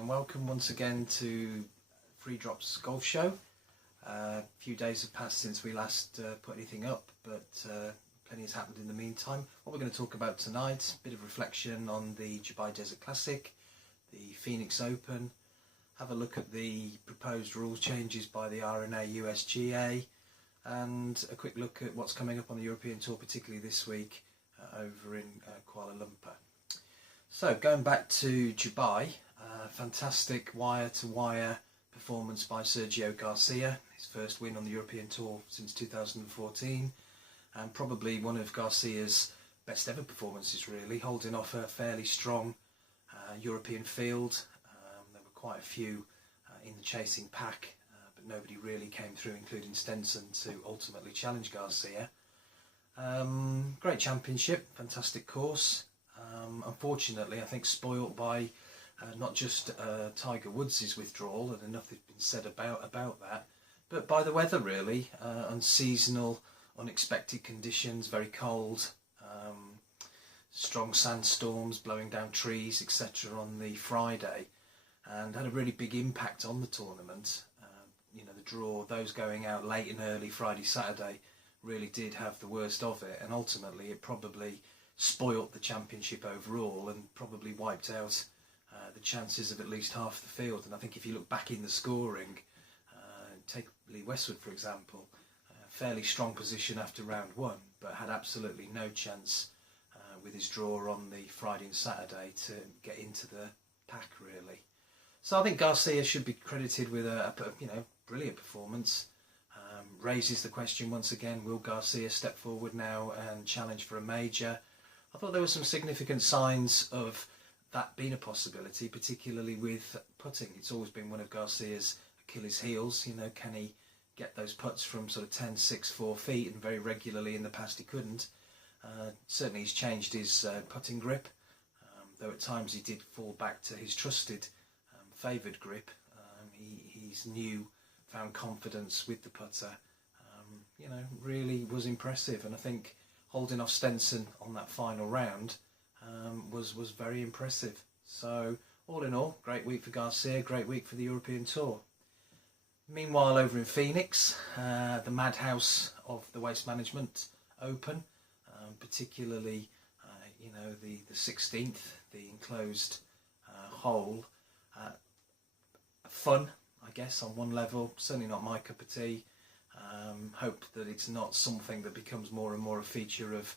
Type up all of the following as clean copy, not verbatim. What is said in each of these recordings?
and welcome once again to Free Drops Golf Show. A few days have passed since we last put anything up, but plenty has happened in the meantime. What we're going to talk about tonight, a bit of reflection on the Dubai Desert Classic, the Phoenix Open, have a look at the proposed rules changes by the RNA USGA, and a quick look at what's coming up on the European Tour, particularly this week over in Kuala Lumpur. So going back to Dubai, fantastic wire-to-wire performance by Sergio Garcia, his first win on the European Tour since 2014, and probably one of Garcia's best ever performances really, holding off a fairly strong European field. There were quite a few in the chasing pack, but nobody really came through, including Stenson, to ultimately challenge Garcia. Great championship, fantastic course. Unfortunately, I think spoilt by not just Tiger Woods' withdrawal, and enough has been said about that, but by the weather really, unseasonal, unexpected conditions, very cold, strong sandstorms blowing down trees, etc. on the Friday, and had a really big impact on the tournament. The draw, those going out late and early Friday, Saturday, really did have the worst of it, and ultimately it probably spoilt the championship overall and probably wiped out the chances of at least half the field. And I think if you look back in the scoring, take Lee Westwood for example, fairly strong position after round one, but had absolutely no chance with his draw on the Friday and Saturday to get into the pack really. So I think Garcia should be credited with a brilliant performance. Raises the question once again, will Garcia step forward now and challenge for a major? I thought there were some significant signs of that being a possibility, particularly with putting. It's always been one of Garcia's Achilles heels. Can he get those putts from sort of 10, 6, 4 feet, and very regularly in the past he couldn't. Certainly he's changed his putting grip, though at times he did fall back to his trusted favoured grip. He's found confidence with the putter. Really was impressive, and I think holding off Stenson on that final round was very impressive. So all in all, great week for Garcia, great week for the European Tour. Meanwhile, over in Phoenix, the madhouse of the Waste Management Open, particularly the 16th, the enclosed hole. Fun, I guess, on one level, certainly not my cup of tea. Hope that it's not something that becomes more and more a feature of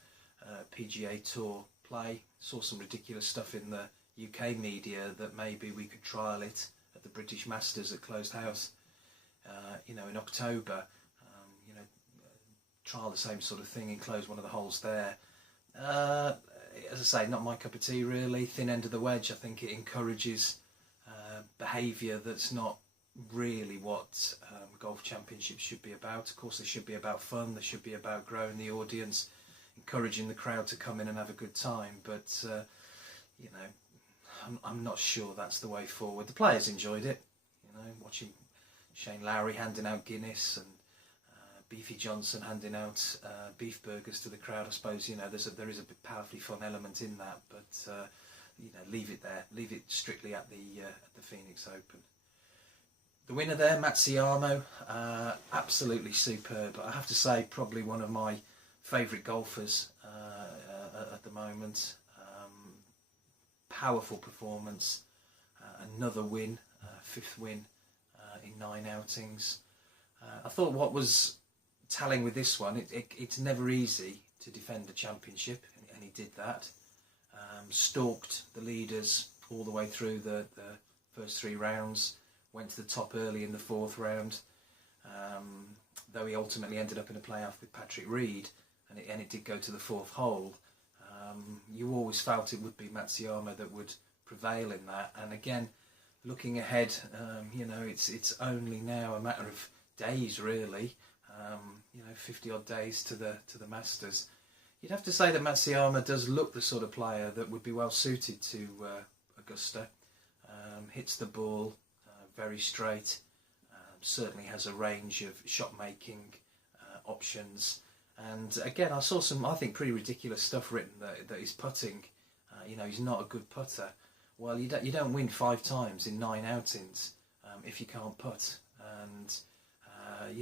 PGA Tour play. Saw some ridiculous stuff in the UK media that maybe we could trial it at the British Masters at closed house, in October. Trial the same sort of thing, enclose one of the holes there. As I say, not my cup of tea really. Thin end of the wedge. I think it encourages behaviour that's not really what golf championships should be about. Of course, they should be about fun, they should be about growing the audience, encouraging the crowd to come in and have a good time, but I'm not sure that's the way forward. The players enjoyed it, watching Shane Lowry handing out Guinness and Beefy Johnson handing out beef burgers to the crowd. I suppose there is a powerfully fun element in that, but leave it there, leave it strictly at the Phoenix Open. The winner there, Matsuyama, absolutely superb. I have to say, probably one of my favourite golfers at the moment. Powerful performance, another win, 5th win in 9 outings. I thought what was telling with this one, it's never easy to defend a championship, and he did that. Stalked the leaders all the way through the first 3 rounds. Went to the top early in the 4th round, though he ultimately ended up in a playoff with Patrick Reed, and it did go to the 4th hole. You always felt it would be Matsuyama that would prevail in that, and again, looking ahead, it's only now a matter of days really, 50 odd days to the Masters. You'd have to say that Matsuyama does look the sort of player that would be well suited to Augusta. Hits the ball very straight, certainly has a range of shot making options, and again I saw some, I think, pretty ridiculous stuff written that he's putting, he's not a good putter. Well, you don't win 5 times in 9 outings if you can't putt. And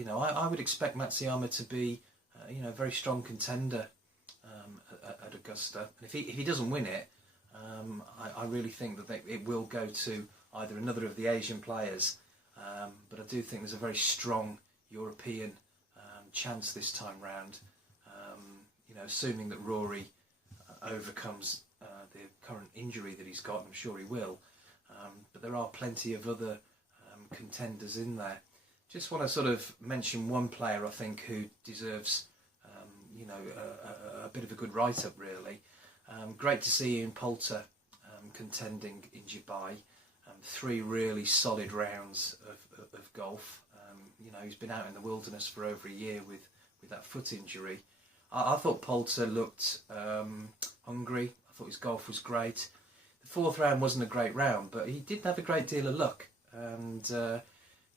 I would expect Matsuyama to be a very strong contender at Augusta. And if he doesn't win it, I really think that it will go to either another of the Asian players. But I do think there's a very strong European chance this time round. Assuming that Rory overcomes the current injury that he's got, I'm sure he will. But there are plenty of other contenders in there. Just want to sort of mention one player I think who deserves, a bit of a good write-up really. Great to see Ian Poulter contending in Dubai. 3 really solid rounds of golf. He's been out in the wilderness for over a year with that foot injury. I thought Poulter looked hungry. I thought his golf was great. The 4th round wasn't a great round, but he did have a great deal of luck. And,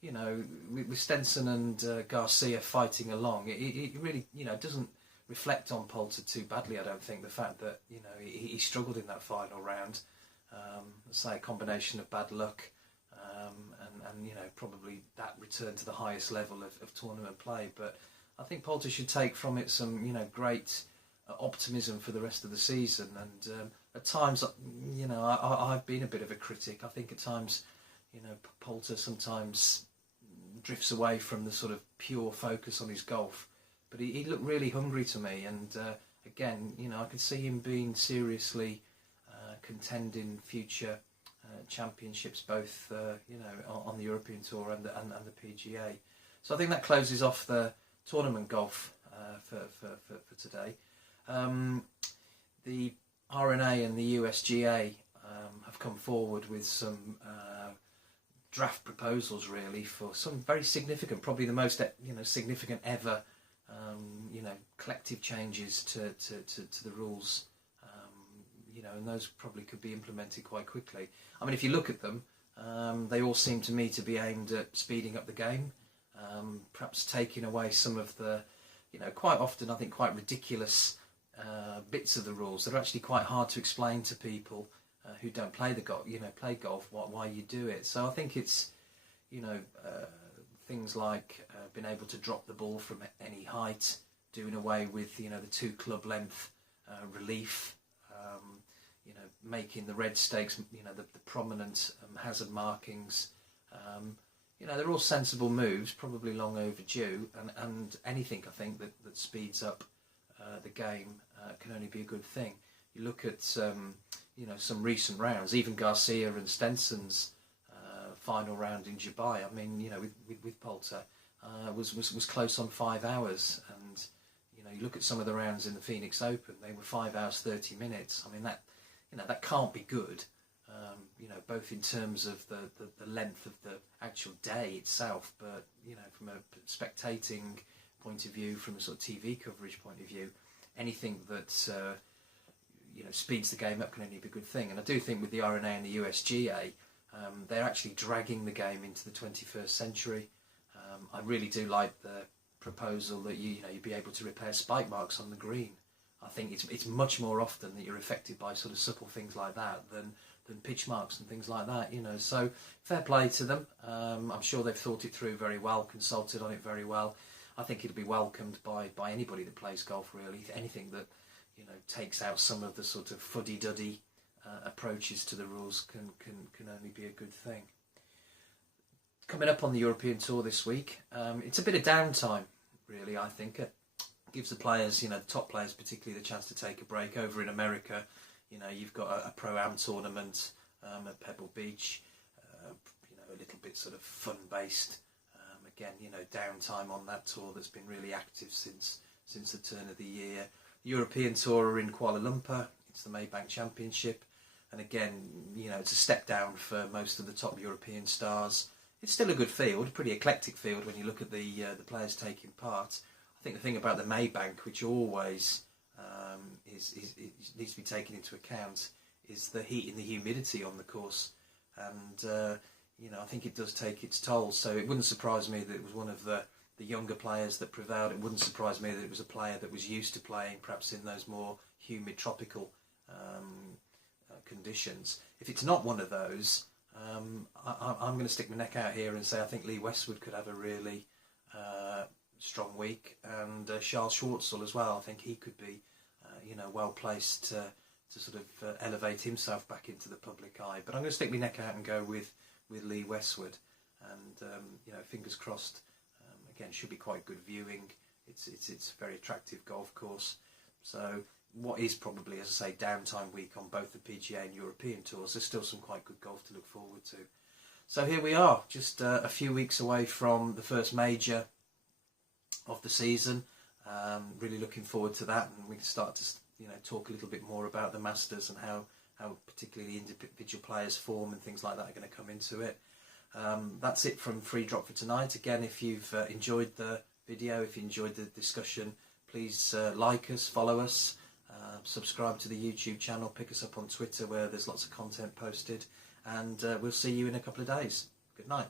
with Stenson and Garcia fighting along, it really, doesn't reflect on Poulter too badly, I don't think, the fact that, he struggled in that final round. Let's say a combination of bad luck and probably that return to the highest level of tournament play. But I think Poulter should take from it some, great optimism for the rest of the season. And at times, I've been a bit of a critic. I think at times, Poulter sometimes drifts away from the sort of pure focus on his golf. But he looked really hungry to me. And again, I could see him being seriously contending future championships, both on the European Tour and the PGA. So I think that closes off the tournament golf for today. The RNA and the USGA have come forward with some draft proposals really for some very significant, probably the most significant ever collective changes to the rules. And those probably could be implemented quite quickly. I mean, if you look at them, they all seem to me to be aimed at speeding up the game, perhaps taking away some of the, quite often I think quite ridiculous bits of the rules that are actually quite hard to explain to people who don't play play golf, why you do it. So I think it's, things like being able to drop the ball from any height, doing away with, the 2 club length relief, making the red stakes, the prominent hazard markings. They're all sensible moves, probably long overdue, and anything I think that speeds up the game can only be a good thing. You look at some recent rounds, even Garcia and Stenson's final round in Dubai. I mean, with Poulter was close on 5 hours, and you look at some of the rounds in the Phoenix Open, they were 5 hours 30 minutes. I mean that can't be good. Both in terms of the length of the actual day itself, but from a spectating point of view, from a sort of TV coverage point of view, anything that speeds the game up can only be a good thing. And I do think with the RNA and the USGA, they're actually dragging the game into the 21st century. I really do like the proposal that you'd be able to repair spike marks on the green. I think it's much more often that you're affected by sort of subtle things like that than pitch marks and things like that. So fair play to them. I'm sure they've thought it through very well, consulted on it very well. I think it'll be welcomed by anybody that plays golf really. Anything that takes out some of the sort of fuddy-duddy approaches to the rules can only be a good thing. Coming up on the European Tour this week, it's a bit of downtime really. I think it gives the players, the top players particularly, the chance to take a break. Over in America, you've got a Pro-Am tournament at Pebble Beach, a little bit sort of fun-based. Again, downtime on that tour that's been really active since the turn of the year. The European Tour are in Kuala Lumpur. It's the Maybank Championship, and again, it's a step down for most of the top European stars. It's still a good field, a pretty eclectic field when you look at the players taking part. I think the thing about the Maybank, which always needs to be taken into account, is the heat and the humidity on the course, and I think it does take its toll. So it wouldn't surprise me that it was one of the younger players that prevailed. It wouldn't surprise me that it was a player that was used to playing perhaps in those more humid tropical conditions. If it's not one of those, I'm going to stick my neck out here and say I think Lee Westwood could have a really strong week, and Charles Schwartzel as well. I think he could be, well placed to sort of elevate himself back into the public eye. But I'm going to stick my neck out and go with Lee Westwood, and fingers crossed. Again, should be quite good viewing. It's a very attractive golf course. So what is probably, as I say, downtime week on both the PGA and European tours, there's still some quite good golf to look forward to. So here we are, just a few weeks away from the first major of the season. Really looking forward to that, and we can start to talk a little bit more about the Masters and how particularly individual players' form and things like that are going to come into it. That's it from Free Drop for tonight. Again, if you've enjoyed the video, if you enjoyed the discussion, please like us, follow us, subscribe to the YouTube channel, pick us up on Twitter where there's lots of content posted, and we'll see you in a couple of days. Good night.